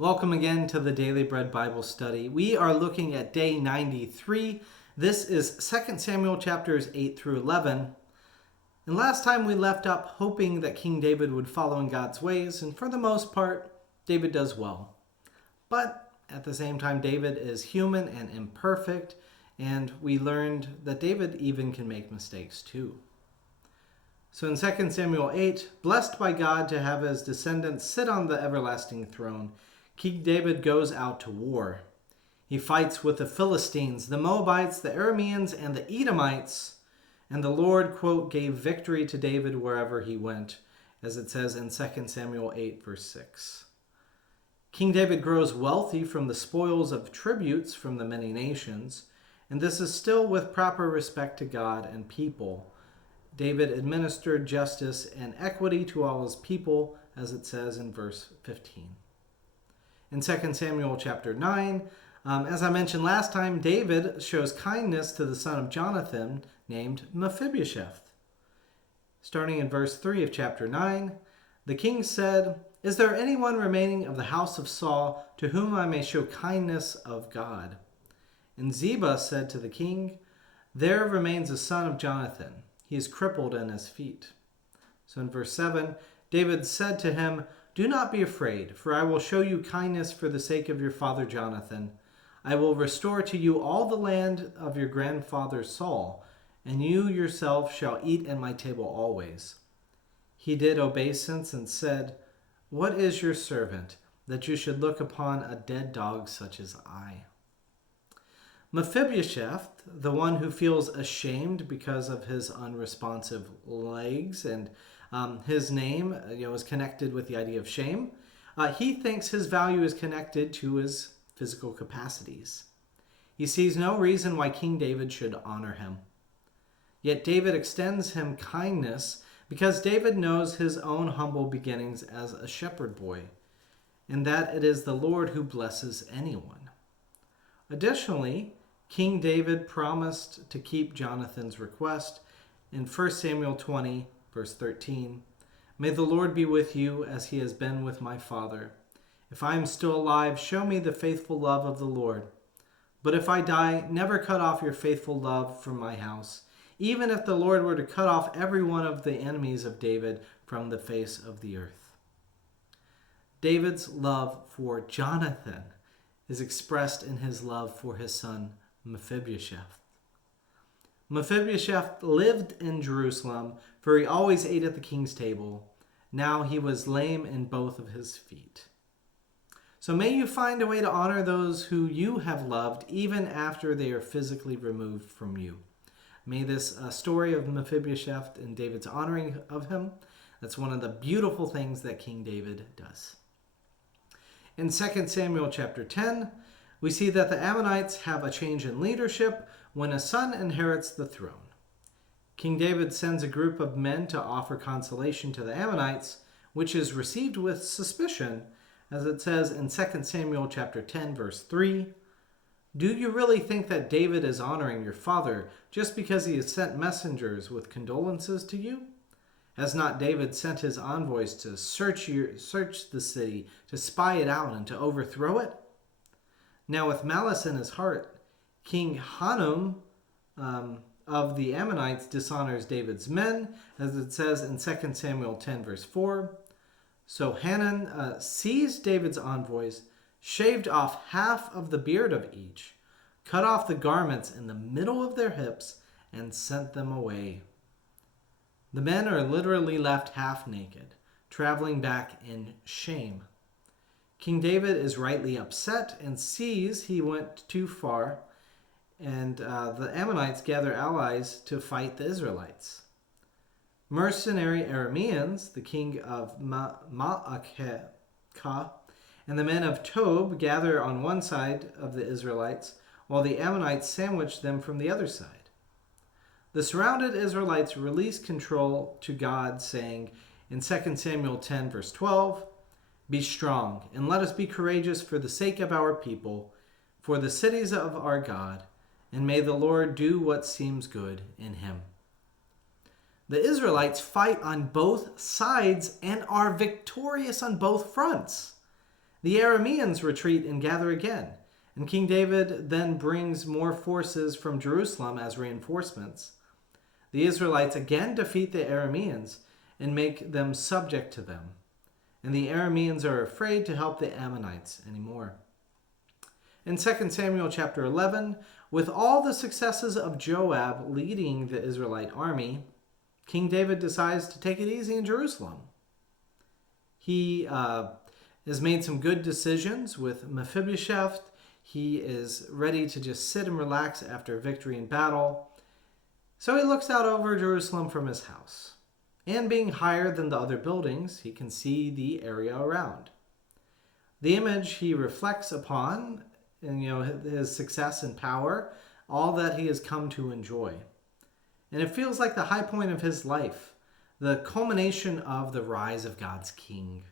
Welcome again to the Daily Bread Bible Study. We are looking at day 93. This is 2 Samuel chapters 8 through 11. And last time we left up hoping that King David would follow in God's ways, and for the most part, David does well. But at the same time, David is human and imperfect, and we learned that David even can make mistakes too. So in 2 Samuel 8, blessed by God to have his descendants sit on the everlasting throne, King David goes out to war. He fights with the Philistines, the Moabites, the Arameans, and the Edomites, and the Lord, quote, gave victory to David wherever he went, as it says in 2 Samuel 8, verse 6. King David grows wealthy from the spoils of tributes from the many nations, and this is still with proper respect to God and people. David administered justice and equity to all his people, as it says in verse 15. In 2 Samuel chapter 9, as I mentioned last time, David shows kindness to the son of Jonathan named Mephibosheth. Starting in verse 3 of chapter 9, the king said, "Is there anyone remaining of the house of Saul to whom I may show kindness of God?" And Ziba said to the king, "There remains a son of Jonathan. He is crippled in his feet." So in verse 7, David said to him, "Do not be afraid, for I will show you kindness for the sake of your father Jonathan. I will restore to you all the land of your grandfather Saul, and you yourself shall eat at my table always." He did obeisance and said, "What is your servant, that you should look upon a dead dog such as I?" Mephibosheth, the one who feels ashamed because of his unresponsive legs, and his name is connected with the idea of shame, he thinks his value is connected to his physical capacities. He sees no reason why King David should honor him. Yet David extends him kindness because David knows his own humble beginnings as a shepherd boy, and that it is the Lord who blesses anyone. Additionally, King David promised to keep Jonathan's request in 1 Samuel 20, verse 13. "May the Lord be with you as he has been with my father. If I am still alive, show me the faithful love of the Lord. But if I die, never cut off your faithful love from my house, even if the Lord were to cut off every one of the enemies of David from the face of the earth." David's love for Jonathan is expressed in his love for his son Mephibosheth. Mephibosheth lived in Jerusalem, for he always ate at the king's table. Now he was lame in both of his feet. So may you find a way to honor those who you have loved, even after they are physically removed from you. May this story of Mephibosheth and David's honoring of him, that's one of the beautiful things that King David does. In 2 Samuel chapter 10, we see that the Ammonites have a change in leadership when a son inherits the throne. King David sends a group of men to offer consolation to the Ammonites, which is received with suspicion, as it says in 2 Samuel chapter 10, verse 3. "Do you really think that David is honoring your father just because he has sent messengers with condolences to you? Has not David sent his envoys to search the city, to spy it out, and to overthrow it?" Now with malice in his heart, King Hanun of the Ammonites dishonors David's men, as it says in 2 Samuel 10, verse 4. So Hanun seized David's envoys, shaved off half of the beard of each, cut off the garments in the middle of their hips, and sent them away. The men are literally left half naked, traveling back in shame. King David is rightly upset and sees he went too far, and the Ammonites gather allies to fight the Israelites. Mercenary Arameans, the king of Ma'akah, and the men of Tob gather on one side of the Israelites, while the Ammonites sandwich them from the other side. The surrounded Israelites release control to God, saying in 2 Samuel 10, verse 12, "Be strong, and let us be courageous for the sake of our people, for the cities of our God, and may the Lord do what seems good in him." The Israelites fight on both sides and are victorious on both fronts. The Arameans retreat and gather again, and King David then brings more forces from Jerusalem as reinforcements. The Israelites again defeat the Arameans and make them subject to them, and the Arameans are afraid to help the Ammonites anymore. In 2 Samuel chapter 11, with all the successes of Joab leading the Israelite army, King David decides to take it easy in Jerusalem. He has made some good decisions with Mephibosheth. He is ready to just sit and relax after victory in battle. So he looks out over Jerusalem from his house. And being higher than the other buildings, he can see the area around. The image he reflects upon, and his success and power, all that he has come to enjoy. And it feels like the high point of his life, the culmination of the rise of God's king.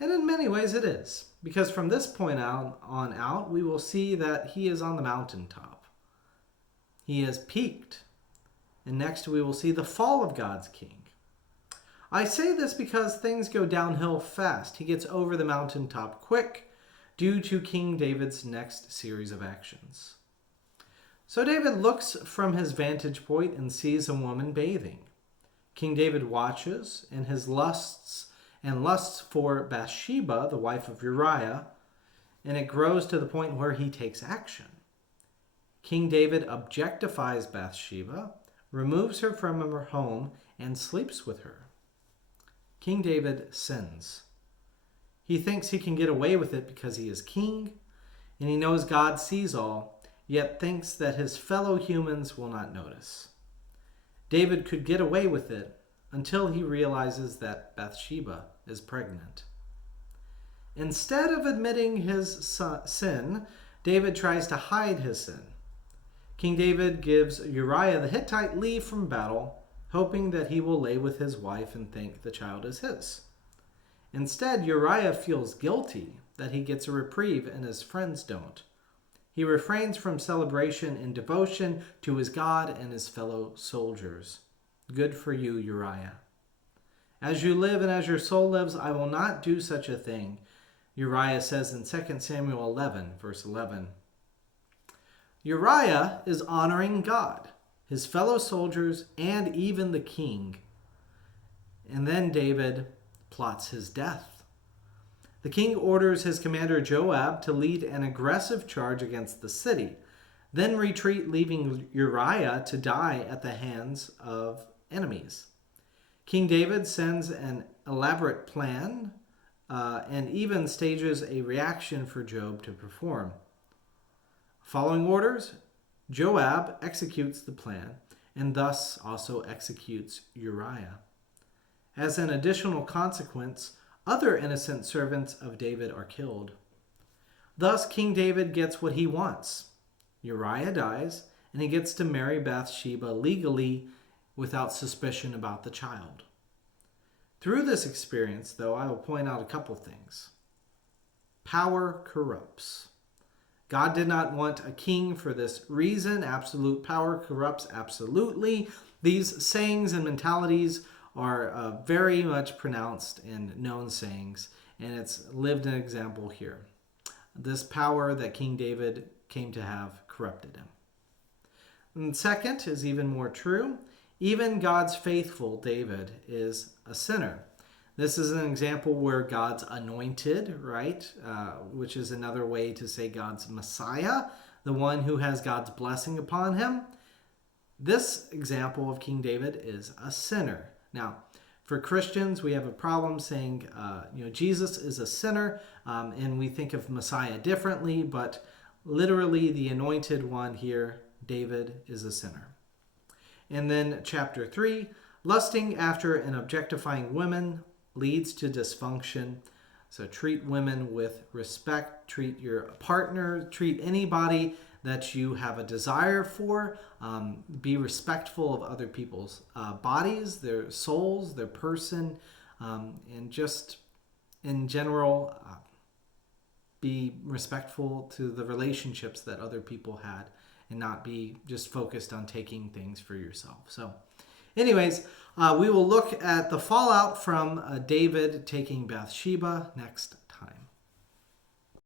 And in many ways it is, because from this point on out, we will see that he is on the mountaintop. He has peaked. And next we will see the fall of God's king. I say this because things go downhill fast. He gets over the mountaintop quick due to King David's next series of actions. So David looks from his vantage point and sees a woman bathing. King David watches, and his lusts for Bathsheba, the wife of Uriah, and it grows to the point where he takes action. King David objectifies Bathsheba, removes her from her home, and sleeps with her. King David sins. He thinks he can get away with it because he is king, and he knows God sees all, yet thinks that his fellow humans will not notice. David could get away with it until he realizes that Bathsheba is pregnant. Instead of admitting his sin, David tries to hide his sin. King David gives Uriah the Hittite leave from battle, hoping that he will lay with his wife and think the child is his. Instead, Uriah feels guilty that he gets a reprieve and his friends don't. He refrains from celebration and devotion to his God and his fellow soldiers. Good for you, Uriah. As you live and as your soul lives, I will not do such a thing, Uriah says in 2 Samuel 11, verse 11. Uriah is honoring God, his fellow soldiers, and even the king. And then David plots his death. The king orders his commander Joab to lead an aggressive charge against the city, then retreat, leaving Uriah to die at the hands of enemies. King David sends an elaborate plan and even stages a reaction for Joab to perform. Following orders, Joab executes the plan and thus also executes Uriah. As an additional consequence, other innocent servants of David are killed. Thus, King David gets what he wants. Uriah dies, and he gets to marry Bathsheba legally without suspicion about the child. Through this experience, though, I will point out a couple things. Power corrupts. God did not want a king for this reason. Absolute power corrupts absolutely. These sayings and mentalities are very much pronounced and known sayings, and it's lived an example here. This power that King David came to have corrupted him. And second is even more true. Even God's faithful David is a sinner. This is an example where God's anointed, right, which is another way to say God's Messiah, the one who has God's blessing upon him. This example of King David is a sinner. Now, for Christians, we have a problem saying, Jesus is a sinner, and we think of Messiah differently, but literally the anointed one here, David, is a sinner. And then chapter 3, lusting after and objectifying women leads to dysfunction. So treat women with respect, treat your partner, treat anybody that you have a desire for. Be respectful of other people's bodies, their souls, their person, and just in general, be respectful to the relationships that other people had and not be just focused on taking things for yourself. So Anyways, we will look at the fallout from David taking Bathsheba next